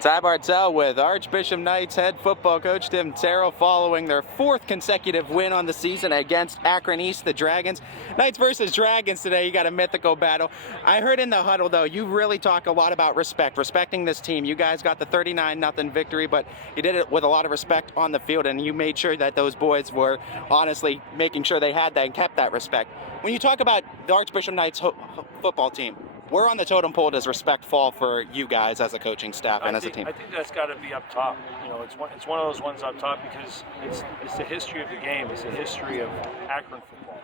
Ty Bartell with Archbishop Knights head football coach Tim Tyrrell following their fourth consecutive win on the season against Akron East, the Dragons. Knights versus Dragons today, you got a mythical battle. I heard in the huddle, though, you really talk a lot about respecting this team. You guys got the 39-0 victory, but you did it with a lot of respect on the field, and you made sure that those boys were honestly making sure they had that and kept that respect. When you talk about the Archbishop Knights football team, where on the totem pole does respect fall for you guys as a coaching staff and as a team? I think that's got to be up top. You know, it's one of those ones up top because it's the history of the game. It's the history of Akron football.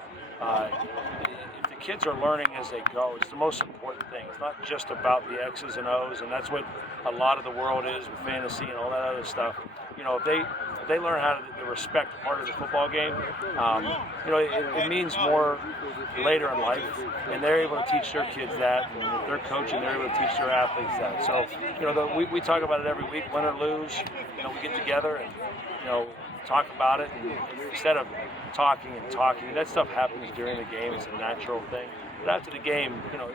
If the kids are learning as they go, it's the most important thing. It's not just about the X's and O's, and that's what a lot of the world is with fantasy and all that other stuff. You know, if they learn how to respect part of the football game, you know, it means more later in life, and they're able to teach their kids that, and if they're coaching, they're able to teach their athletes that. So, you know, we talk about it every week, win or lose. You know, we get together and, you know, talk about it, and instead of talking, that stuff happens during the game. It's a natural thing. But after the game, you know,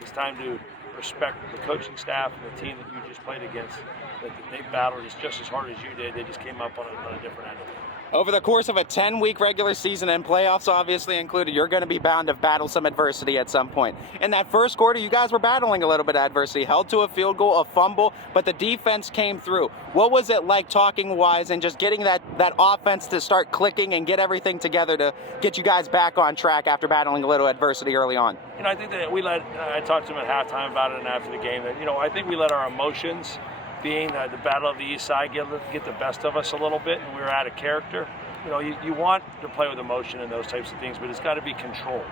it's time to respect the coaching staff and the team that you just played against. That they battled just as hard as you did. They just came up on a different end of it. Over the course of a 10-week regular season and playoffs obviously included, you're going to be bound to battle some adversity at some point. In that first quarter, you guys were battling a little bit of adversity, held to a field goal, a fumble, but the defense came through. What was it like talking-wise and just getting that offense to start clicking and get everything together to get you guys back on track after battling a little adversity early on? You know, I think that I talked to him at halftime about it and after the game, that, you know, I think we let our emotions, being the battle of the East Side, get the best of us a little bit, and we were out of character. You know, you want to play with emotion and those types of things, but it's got to be controlled.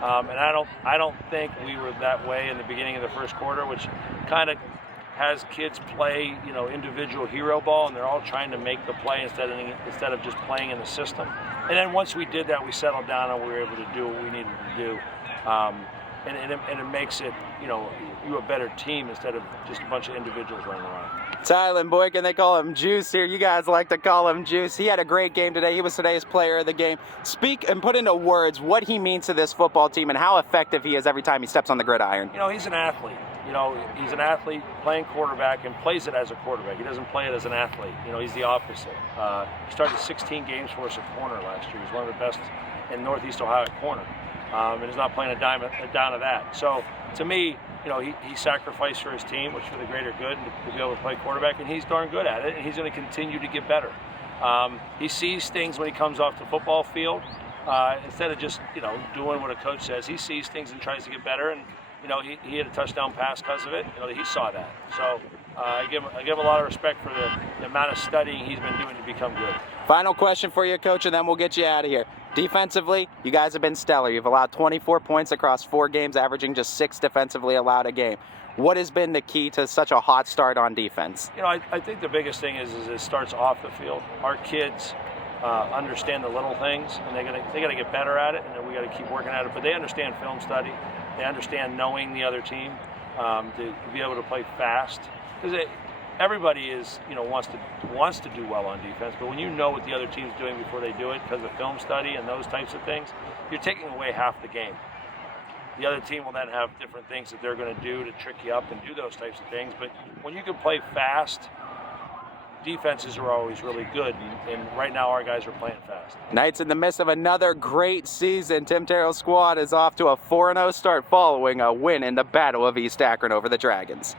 And I don't think we were that way in the beginning of the first quarter, which kind of has kids play, you know, individual hero ball, and they're all trying to make the play instead of just playing in the system. And then once we did that, we settled down and we were able to do what we needed to do. And it makes it, you know, you a better team instead of just a bunch of individuals running around. Tylen Boykin, they call him Juice here. You guys like to call him Juice. He had a great game today. He was today's player of the game. Speak and put into words what he means to this football team and how effective he is every time he steps on the gridiron. You know, he's an athlete. You know, he's an athlete playing quarterback and plays it as a quarterback. He doesn't play it as an athlete. You know, he's the opposite. He started 16 games for us at corner last year. He's one of the best in Northeast Ohio at corner. And he's not playing a down of that. So, to me, you know, he sacrificed for his team, which for the greater good, and to be able to play quarterback, and he's darn good at it, and he's going to continue to get better. He sees things when he comes off the football field. Instead of just, you know, doing what a coach says, he sees things and tries to get better, and, you know, he had a touchdown pass because of it. You know, he saw that. So I give him a lot of respect for the amount of studying he's been doing to become good. Final question for you, Coach, and then we'll get you out of here. Defensively, you guys have been stellar. You've allowed 24 points across 4 games, averaging just 6 defensively allowed a game. What has been the key to such a hot start on defense? You know, I think the biggest thing is it starts off the field. Our kids understand the little things, and they got to get better at it, and then we got to keep working at it. But they understand film study. They understand knowing the other team to be able to play fast. Because everybody is, you know, wants to do well on defense, but when you know what the other team's doing before they do it, because of film study and those types of things, you're taking away half the game. The other team will then have different things that they're going to do to trick you up and do those types of things. But when you can play fast, defenses are always really good, and right now our guys are playing fast. Knights in the midst of another great season. Tim Tyrrell's squad is off to a 4-0 start following a win in the Battle of East Akron over the Dragons.